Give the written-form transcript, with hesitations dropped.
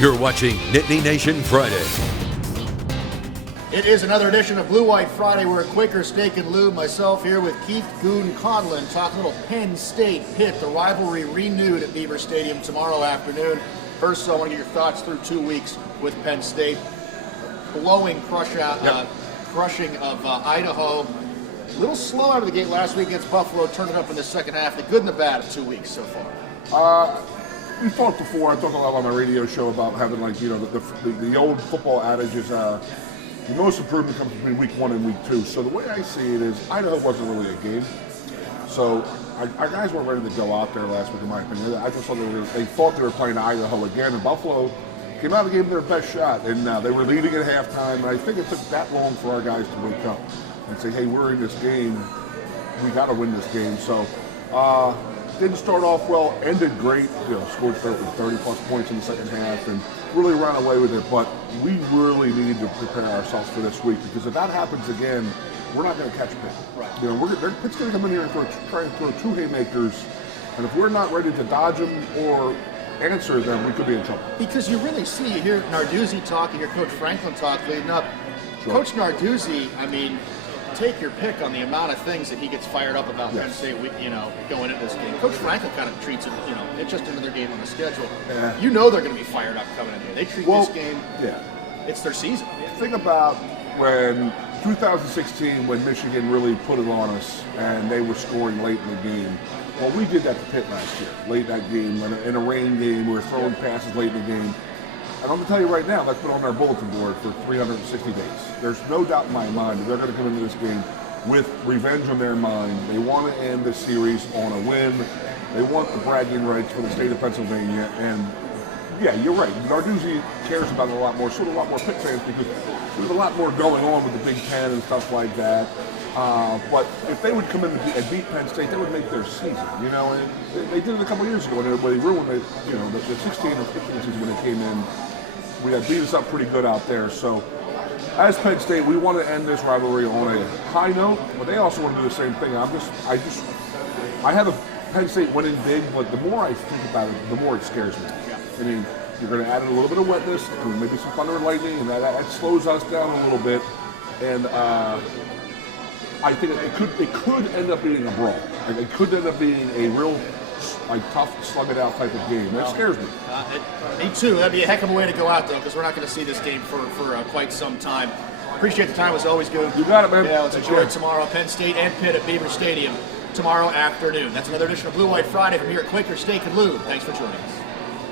You're watching Nittany Nation Friday. It is another edition of Blue White Friday. We're at Quaker Steak and Lube. Myself here with Keith Goon Conlon, talking a little Penn State Pitt. The rivalry renewed at Beaver Stadium tomorrow afternoon. First, I want to get your thoughts through 2 weeks with Penn State. Blowing crushing of Idaho. A little slow out of the gate last week against Buffalo. Turned it up in the second half. The good and the bad of 2 weeks so far. We talked before. I talked a lot on my radio show about having, like, the old football adage is the most improvement comes between week 1 and week 2. So the way I see it is Idaho wasn't really a game. So our guys weren't ready to go out there last week, in my opinion. I just thought they thought they were playing Idaho again, and Buffalo came out and gave them their best shot. And they were leading at halftime, and I think it took that long for our guys to wake up and say, hey, we're in this game. We got to win this game. So didn't start off well, ended great. Scored 30-plus points in the second half and really ran away with it. But we really need to prepare ourselves for this week, because if that happens again, we're not going to catch Pitt. Right. Pitt's going to come in here and try and throw 2 haymakers, and if we're not ready to dodge them or answer them, we could be in trouble. Because you really see, you hear Narduzzi talk, and hear Coach Franklin talk leading up. Sure. Coach Narduzzi, I mean, take your pick on the amount of things that he gets fired up about. Penn State, going into this game. Coach Franklin kind of treats it, it's just another game on the schedule. Yeah. You know they're going to be fired up coming in here. They treat this game, it's their season. Think about when 2016, when Michigan really put it on us and they were scoring late in the game. Well, we did that to Pitt last year, late in that game, in a rain game. We were throwing passes late in the game. And I'm going to tell you right now, that's been on our bulletin board for 360 days. There's no doubt in my mind that they're going to come into this game with revenge on their mind. They want to end this series on a win. They want the bragging rights for the state of Pennsylvania. And yeah, you're right. Narduzzi cares about it a lot more. So do a lot more Pitt fans, because there's a lot more going on with the Big Ten and stuff like that. But if they would come in and beat Penn State, that would make their season. And they did it a couple years ago, and everybody ruined it. The 16 or 15 season when they came in. We got beat us up pretty good out there. So, as Penn State, we want to end this rivalry on a high note, but they also want to do the same thing. I have a Penn State winning big, but the more I think about it, the more it scares me. I mean, you're going to add a little bit of wetness, maybe some thunder and lightning, and that slows us down a little bit. And I think it could end up being a brawl. It could end up being a real, tough, slug-it-out type of game. That scares me. Me too. That'd be a heck of a way to go out, though, because we're not going to see this game for quite some time. Appreciate the time. It was always good. You got it, man. Yeah, let's enjoy it tomorrow. Penn State and Pitt at Beaver Stadium tomorrow afternoon. That's another edition of Blue White Friday from here at Quaker Steak and Lube. Thanks for joining us.